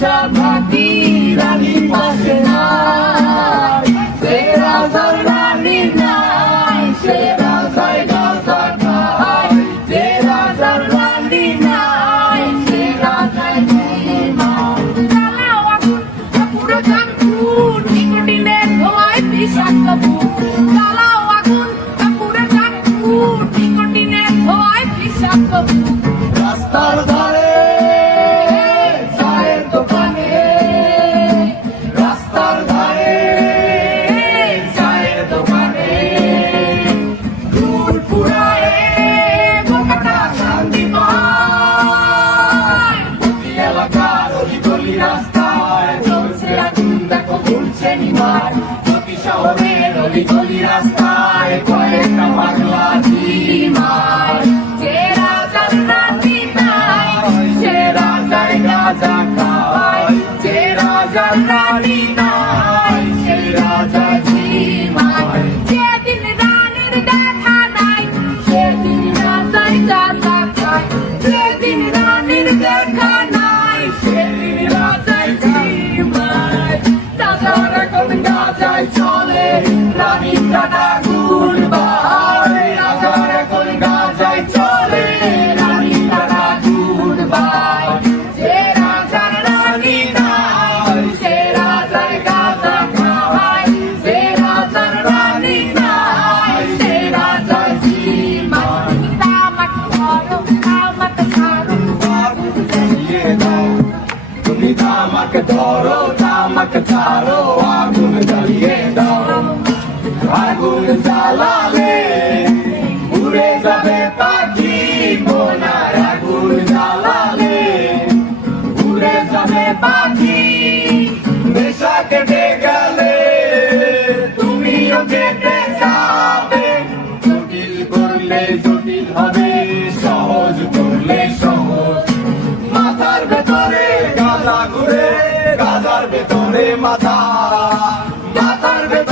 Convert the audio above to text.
পয়সা ঘাটি রানী পাশে নাই, সে রাজার রানী নাই, সে রাজায় গাঁজা খায়, যে রাজার রানী নাই, সে রাজায় ঘুমায়। জ্বালাও আগুন পুরো জানপুর, নিকোটিনের ধোঁয়ায় বিষাক্ত বুক। জ্বালাও আগুন পুরো জানপুর, নিকোটিনের ধোঁয়ায় বিষাক্ত বুক। রাস্তার ধারে চায়ের দোকানে, রাস্তার ধারে চায়ের দোকানে, ধুল পুরায়ে বোকাটা শান্তি পায়। প্রতি এলাকার অলি রাস্তায় চলছে আগুন, দেখো ঘুরছে নিমার। প্রতি শহরের অলি রাস্তায় কয়েকটা পাগলা ঝিমায়। যে রাজার রানী নাই, সে রাজায় গাঁজা খায়, যে রাজার রানী নাই, সে রাজা ঝিমায়। যেদিন রানীর দেখা নাই, সেদিন রাজায় গাঁজা খায়, যেদিন রানীর দেখা নাই, সেদিন রাজায় ঝিমায়। রাজার এখন গাঁজায় চলে, রানীর টাটা গুড় বাহায়। রাজার এখন গাঁজায় চলে, রানীর টাটা গুড় বাহায়। যে রাজার রানী নাই, সে রাজায় গাঁজা খাওয়ায়, যে রাজার রানী নাই, সে রাজায় ঝিমায়। তামাক ধরো, তামাক ছাড়ো, আগুন জ্বালিয়ে দাও। তুমি তামাক ধরো, তামাক ছাড়ো, আগুন জ্বালিয়ে দাও। আগুন জ্বালালে উড়ে যাবে পাখি বোনার, আগুন জ্বালালে উড়ে যাবে পাখি। নেশা কেটে গেলে তুমিও কেটে যাবে, জটিল করলে জটিল হবে, সহজ করলে সহজ। মাথার ভেতরে গাঁজা ঘুরে, গাঁজার ভেতরে মাথা, মাথার ভেতরে